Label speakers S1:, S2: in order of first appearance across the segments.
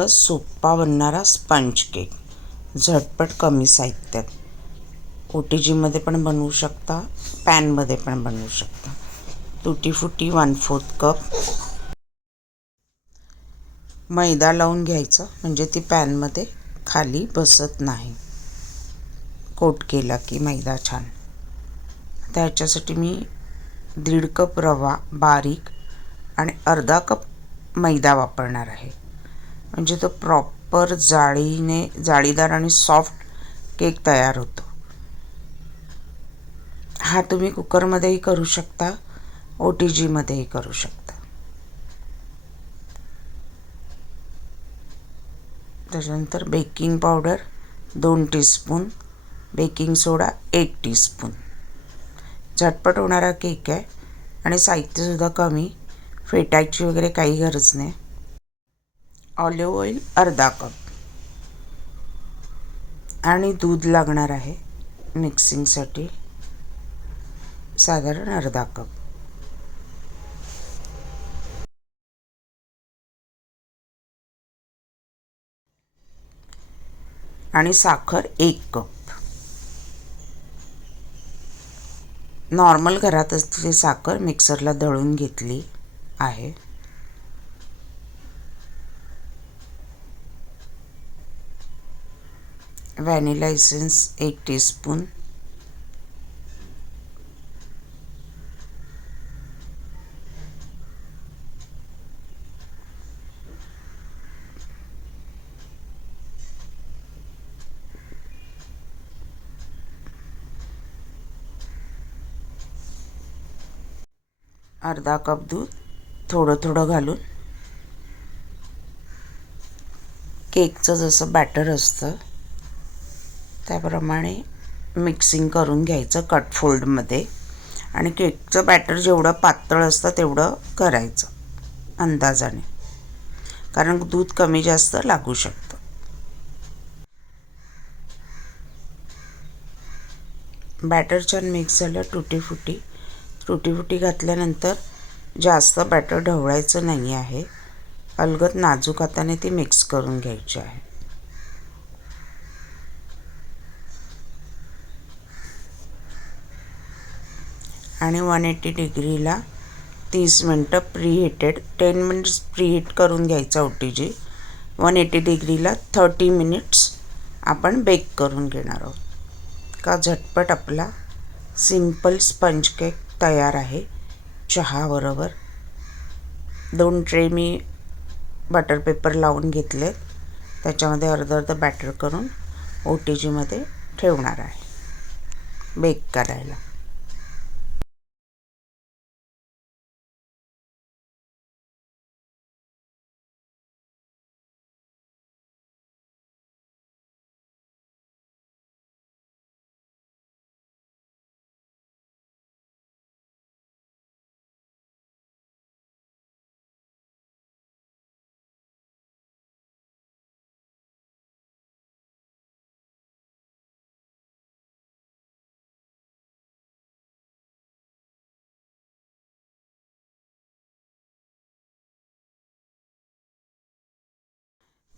S1: सहज सोप्पा बनणारा sponge cake झटपट कमी साहित्यात. ओ टी जीमध्ये पण बनवू शकता पॅनमध्ये पण बनवू शकता. तुटी फुटी वन फोर्थ कप मैदा लावून घ्यायचा म्हणजे ती पॅनमध्ये खाली बसत नाही. कोट केला की मैदा छान. त्याच्यासाठी मी दीड कप रवा बारीक आणि अर्धा कप मैदा वापरणार आहे. म्हणजे तो प्रॉपर जाळीने जाळीदार आणि सॉफ्ट केक तयार होतो. हा तुम्ही कुकरमध्येही करू शकता ओ टी जीमध्येही करू शकता. त्याच्यानंतर बेकिंग पावडर दोन टीस्पून बेकिंग सोडा एक टीस्पून झटपट होणारा केक आहे आणि साहित्यसुद्धा कमी फेटायची वगैरे काही गरज नाही. ऑलिव्ह ऑइल अर्धा कप आणि दूध लागणार आहे मिक्सिंगसाठी साधारण अर्धा कप आणि साखर एक कप नॉर्मल घरात असलेली साखर मिक्सरला दळून घेतली आहे. व्हॅनिला एसेन्स एक टीस्पून अर्धा कप दूध थोडं थोडं घालून. केकचं जसं बॅटर असतं त्याप्रमाणे मिक्सिंग करून घ्यायचं कट फोल्डमध्ये आणि केकचं बॅटर जेवढं पातळ असतं तेवढं करायचं अंदाजाने. कारण दूध कमी जास्त लागू शकतं. बॅटर छान मिक्स झालं तुटी फुटी तुटी फुटी घातल्यानंतर जास्त बॅटर ढवळायचं नाही आहे. अलगद नाजूक हाताने ती मिक्स करून घ्यायची आहे. आणि वन एटी डिग्रीला तीस मिनटं प्रीहिटेड टेन मिनिट्स प्रीहीट करून घ्यायचा O T G one eighty डिग्रीला thirty minutes आपण बेक करून घेणार आहोत. का झटपट आपला सिंपल स्पंज केक तयार आहे. चहाबरोबर दोन ट्रे मी बटर पेपर लावून घेतले. त्याच्यामध्ये अर्धं अर्धं बॅटर करून ओ टी जीमध्ये ठेवणार आहे. बेक करायला.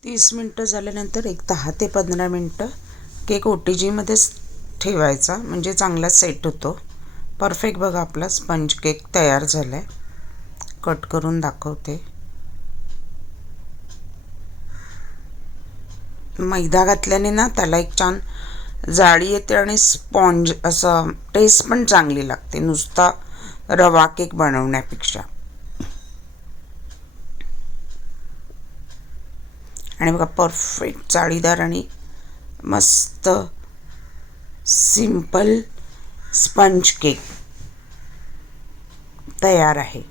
S1: तीस मिनटं झाल्यानंतर एक दहा ते पंधरा मिनटं केक ओ टी जीमध्येच ठेवायचा. म्हणजे चांगला सेट होतो. परफेक्ट बघा आपला स्पंज केक तयार झाला आहे कट करून दाखवते. मैदा घातल्याने ना त्याला एक छान जाळी येते आणि स्पॉन्ज असं टेस्ट पण चांगली लागते. नुसता रवा केक बनवण्यापेक्षा. आणि बघा परफेक्ट जाळीदार आणि मस्त सिंपल स्पंज केक तयार आहे.